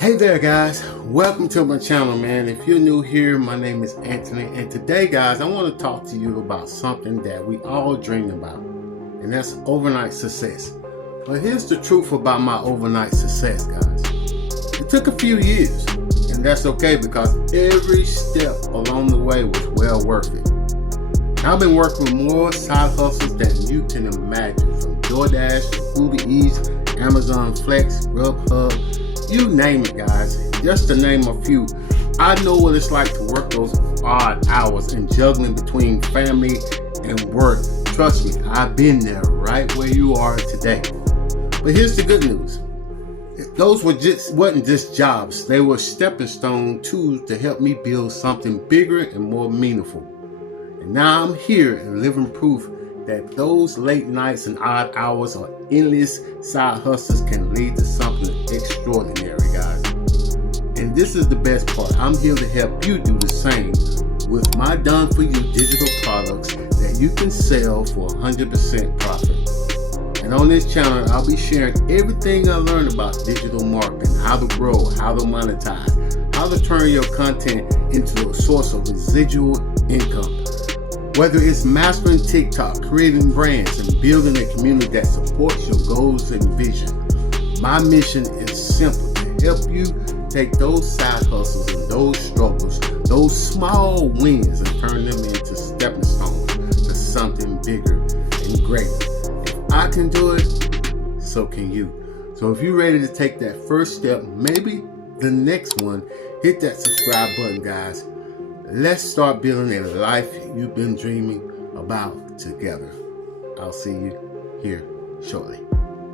Hey there guys, welcome to my channel, man. If you're new here, my name is Anthony, and today guys I want to talk to you about something that we all dream about, and that's overnight success. But here's the truth about my overnight success, guys. It took a few years, and that's okay because every step along the way was well worth it. I've been working with more side hustles than you can imagine, from DoorDash to Uber Eats, Amazon Flex, Grubhub, you name it, guys. Just to name a few. I know what it's like to work those odd hours and juggling between family and work. Trust me, I've been there, right where you are today. But here's the good news. Those wasn't just jobs. They were stepping stone tools to help me build something bigger and more meaningful. And now I'm here and living proof that those late nights and odd hours or endless side hustles can lead to something extraordinary, guys. And this is the best part. I'm here to help you do the same with my done-for-you digital products that you can sell for 100% profit. And on this channel, I'll be sharing everything I learned about digital marketing, how to grow, how to monetize, how to turn your content into a source of residual income. Whether it's mastering TikTok, creating brands, and building a community that supports your goals and vision, my mission is simple: to help you take those side hustles and those struggles, those small wins, and turn them into stepping stones to something bigger and greater. If I can do it, so can you. So if you're ready to take that first step, maybe the next one, hit that subscribe button, guys. Let's start building a life you've been dreaming about together. I'll see you here shortly.